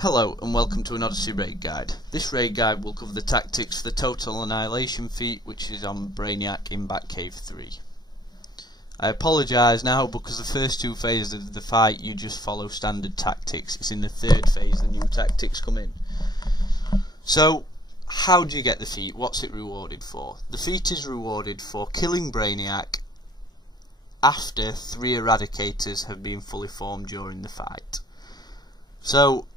Hello and welcome to an Odyssey raid guide. This raid guide will cover the tactics for the total Annihilation feat, which is on Brainiac in Batcave 3. I apologise now because the first two phases of the fight you just follow standard tactics. It's in the third phase the new tactics come in. So, how do you get the feat? What's it rewarded for? The feat is rewarded for killing Brainiac after 3 Eradicators have been fully formed during the fight. So,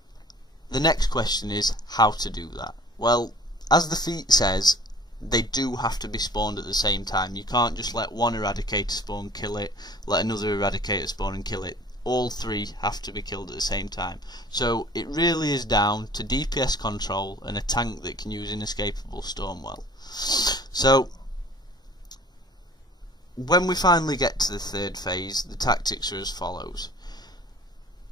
the next question is how to do that. Well, as the feat says, they do have to be spawned at the same time. You can't just let one Eradicator spawn, kill it, let another Eradicator spawn and kill it. All 3 have to be killed at the same time. So it really is down to DPS control and a tank that can use Inescapable Storm well. So when we finally get to the third phase, the tactics are as follows.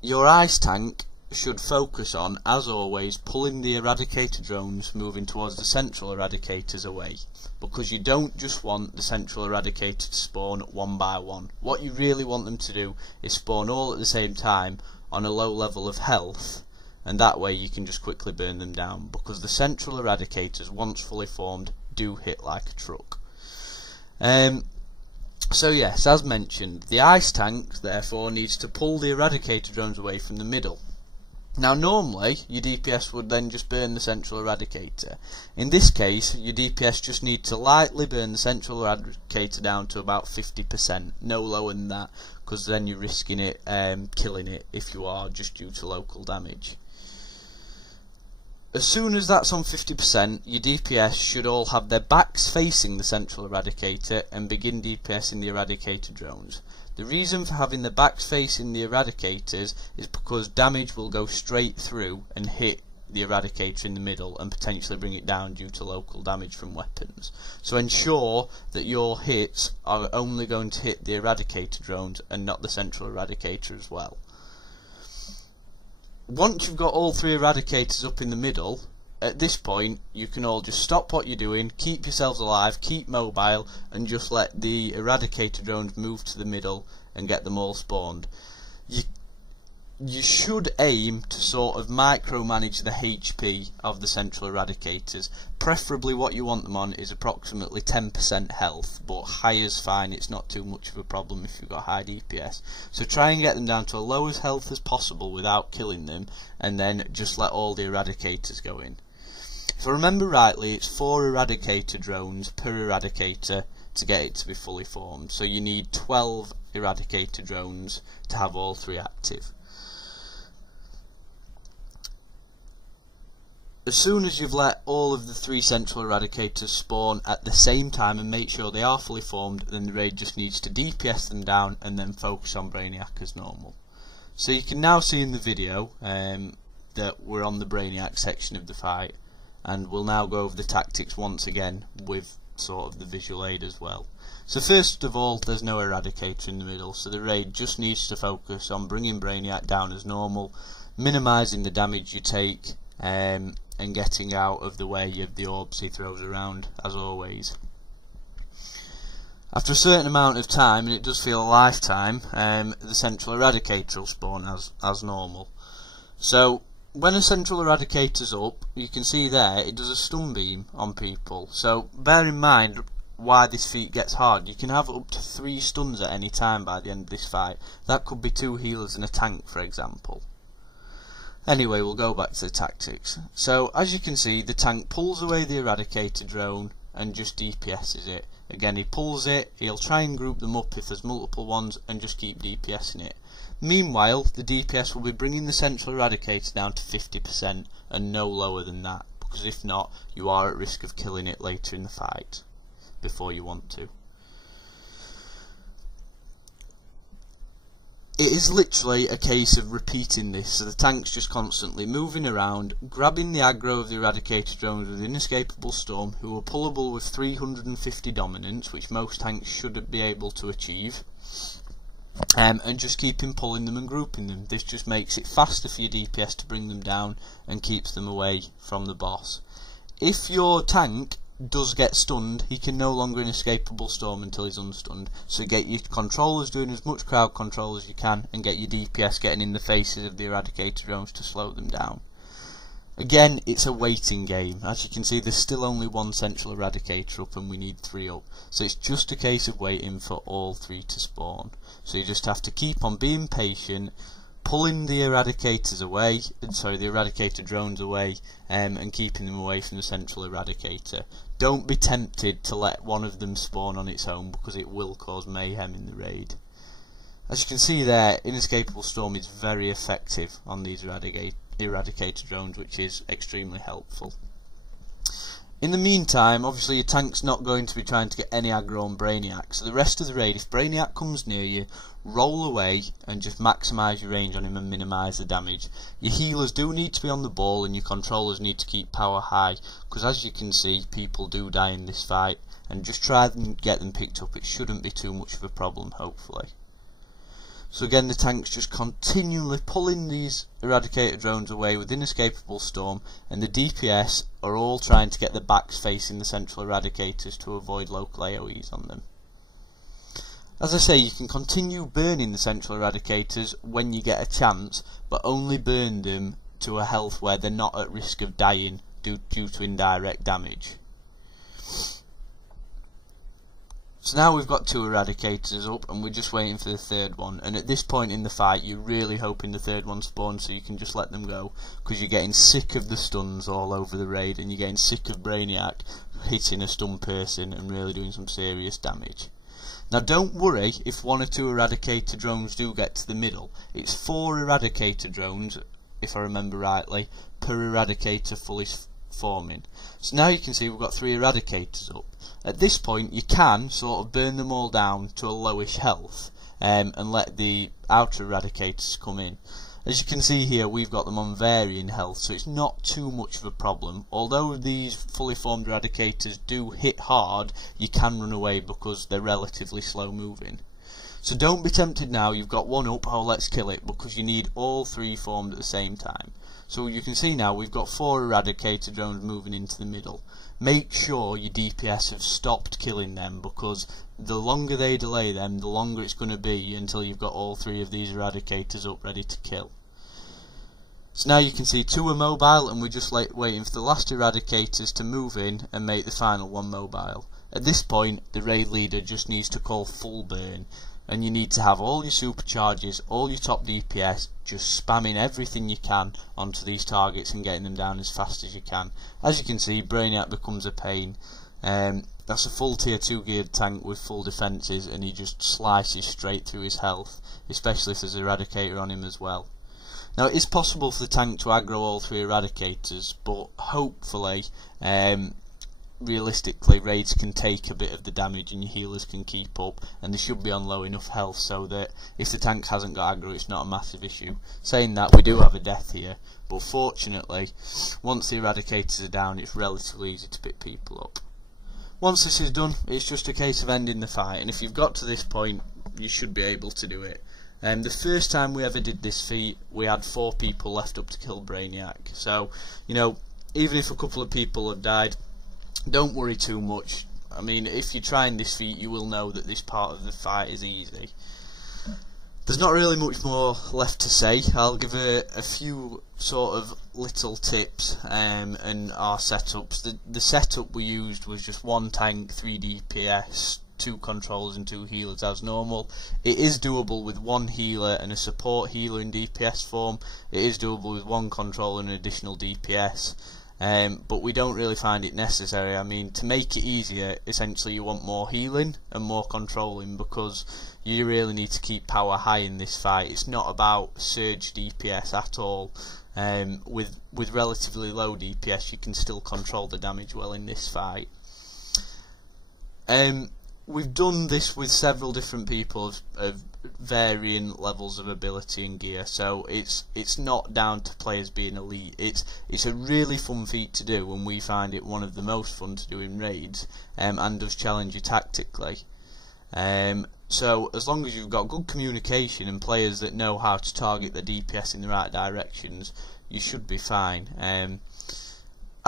Your ice tank should focus on, as always, pulling the Eradicator drones moving towards the central Eradicators away, because you don't just want the central Eradicator to spawn one by one. What you really want them to do is spawn all at the same time on a low level of health, and that way you can just quickly burn them down, because the central Eradicators, once fully formed, do hit like a truck. So yes, as mentioned, the ice tank therefore needs to pull the Eradicator drones away from the middle. Now normally, your DPS would then just burn the central Eradicator. In this case, your DPS just need to lightly burn the central Eradicator down to about 50%, no lower than that, because then you're risking it killing it if you are, just due to local damage. As soon as that's on 50%, your DPS should all have their backs facing the central Eradicator and begin DPSing the Eradicator drones. The reason for having the backs facing the Eradicators is because damage will go straight through and hit the Eradicator in the middle and potentially bring it down due to local damage from weapons. So ensure that your hits are only going to hit the Eradicator drones and not the central Eradicator as well. Once you've got all 3 Eradicators up in the middle, at this point you can all just stop what you're doing, keep yourselves alive, keep mobile, and just let the Eradicator drones move to the middle and get them all spawned. You should aim to sort of micromanage the HP of the central Eradicators. Preferably what you want them on is approximately 10% health, but high is fine, it's not too much of a problem if you've got high DPS. So try and get them down to a low as health as possible without killing them, and then just let all the Eradicators go in. If I remember rightly, it's 4 Eradicator drones per Eradicator to get it to be fully formed. So you need 12 Eradicator drones to have all 3 active. As soon as you've let all of the 3 central Eradicators spawn at the same time and make sure they are fully formed, then the raid just needs to DPS them down and then focus on Brainiac as normal. So you can now see in the video that we're on the Brainiac section of the fight, and we'll now go over the tactics once again with sort of the visual aid as well. So first of all, there's no Eradicator in the middle, so the raid just needs to focus on bringing Brainiac down as normal, minimising the damage you take, and getting out of the way of the orbs he throws around, as always. After a certain amount of time, and it does feel a lifetime, the central Eradicator will spawn as normal. So when a central Eradicator's up, you can see there it does a stun beam on people. So bear in mind why this feat gets hard. You can have up to 3 stuns at any time by the end of this fight. That could be 2 healers and a tank, for example. Anyway, we'll go back to the tactics. So as you can see, the tank pulls away the Eradicator drone and just DPSes it. Again, he pulls it, he'll try and group them up if there's multiple ones and just keep DPSing it. Meanwhile, the DPS will be bringing the central Eradicator down to 50% and no lower than that, because if not, you are at risk of killing it later in the fight, before you want to. It is literally a case of repeating this, so the tank's just constantly moving around, grabbing the aggro of the Eradicator drones with Inescapable Storm, who are pullable with 350 dominance, which most tanks should be able to achieve, and just keeping pulling them and grouping them. This just makes it faster for your DPS to bring them down and keeps them away from the boss. If your tank does get stunned, he can no longer Inescapable Storm until he's unstunned. So get your controllers doing as much crowd control as you can, and get your DPS getting in the faces of the Eradicator drones to slow them down. Again, it's a waiting game. As you can see, there's still only one central eradicator up and we need 3 up. So it's just a case of waiting for all 3 to spawn. So you just have to keep on being patient, pulling the eradicators away, the eradicator drones away, and keeping them away from the central eradicator. Don't be tempted to let one of them spawn on its own, because it will cause mayhem in the raid. As you can see there, Inescapable Storm is very effective on these eradicator drones, which is extremely helpful. In the meantime, obviously your tank's not going to be trying to get any aggro on Brainiac, so the rest of the raid, if Brainiac comes near you, roll away and just maximise your range on him and minimise the damage. Your healers do need to be on the ball and your controllers need to keep power high, because as you can see, people do die in this fight, and just try and get them picked up. It shouldn't be too much of a problem, hopefully. So again, the tank's just continually pulling these eradicator drones away with Inescapable Storm, and the DPS are all trying to get the backs facing the central eradicators to avoid local AoEs on them. As I say, you can continue burning the central eradicators when you get a chance, but only burn them to a health where they're not at risk of dying due to indirect damage. So now we've got 2 eradicators up and we're just waiting for the 3rd one, and at this point in the fight you're really hoping the 3rd one spawns so you can just let them go, because you're getting sick of the stuns all over the raid and you're getting sick of Brainiac hitting a stun person and really doing some serious damage. Now don't worry if 1 or 2 eradicator drones do get to the middle. It's 4 eradicator drones, if I remember rightly, per eradicator fully forming. So now you can see we've got 3 eradicators up. At this point you can sort of burn them all down to a lowish health and let the outer eradicators come in. As you can see here, we've got them on varying health, so it's not too much of a problem. Although these fully formed eradicators do hit hard, you can run away because they're relatively slow moving. So don't be tempted now, you've got 1 up, oh let's kill it, because you need all 3 formed at the same time. So you can see now we've got 4 eradicator drones moving into the middle. Make sure your DPS have stopped killing them, because the longer they delay them, the longer it's going to be until you've got all 3 of these eradicators up ready to kill. So now you can see 2 are mobile and we're just waiting for the last eradicators to move in and make the final one mobile. At this point the raid leader just needs to call full burn, and you need to have all your supercharges, all your top DPS, just spamming everything you can onto these targets and getting them down as fast as you can. As you can see, Brainiac becomes a pain. That's a full tier 2 geared tank with full defences and he just slices straight through his health, especially if there's an eradicator on him as well. Now it is possible for the tank to aggro all 3 eradicators, but hopefully, realistically, raids can take a bit of the damage and your healers can keep up, and they should be on low enough health so that if the tank hasn't got aggro it's not a massive issue. Saying that, we do have a death here, but fortunately once the eradicators are down it's relatively easy to pick people up. Once this is done, it's just a case of ending the fight, and if you've got to this point you should be able to do it. The first time we ever did this feat we had 4 people left up to kill Brainiac, so you know, even if a couple of people have died, don't worry too much. I mean, if you're trying this feat you will know that this part of the fight is easy. There's not really much more left to say. I'll give a few sort of little tips and our setups. The setup we used was just 1 tank, 3 DPS, 2 controllers and 2 healers as normal. It is doable with 1 healer and a support healer in DPS form. It is doable with 1 controller and an additional DPS. But we don't really find it necessary. I mean, to make it easier, essentially you want more healing and more controlling, because you really need to keep power high in this fight. It's not about surge DPS at all. With relatively low DPS you can still control the damage well in this fight. We've done this with several different people of varying levels of ability and gear, so it's not down to players being elite. It's a really fun feat to do, and we find it one of the most fun to do in raids, and does challenge you tactically. So as long as you've got good communication and players that know how to target the DPS in the right directions, you should be fine.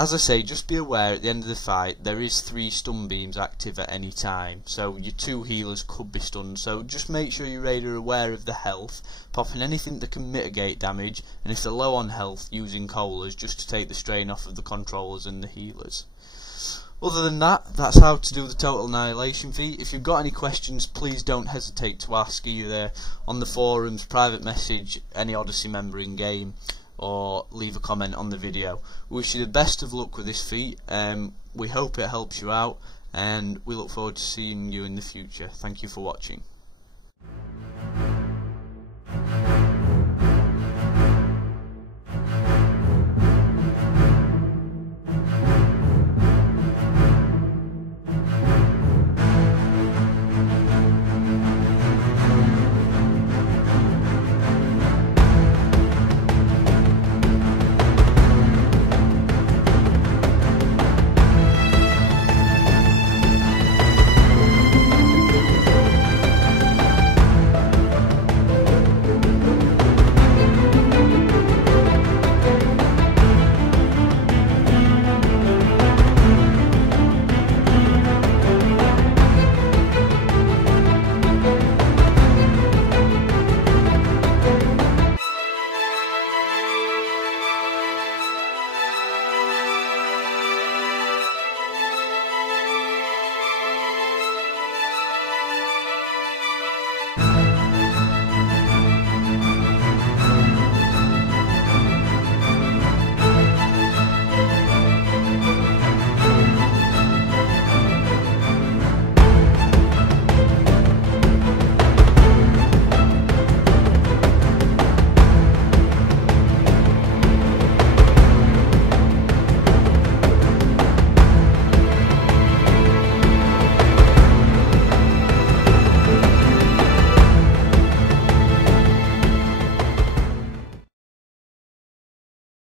As I say, just be aware at the end of the fight there is 3 stun beams active at any time, so your 2 healers could be stunned, so just make sure your raid are aware of the health, popping anything that can mitigate damage, and if they're low on health, using colas just to take the strain off of the controllers and the healers. Other than that, that's how to do the total annihilation feat. If you've got any questions, please don't hesitate to ask either on the forums, private message any Odyssey member in game, or leave a comment on the video. We wish you the best of luck with this feat. We hope it helps you out, and we look forward to seeing you in the future. Thank you for watching.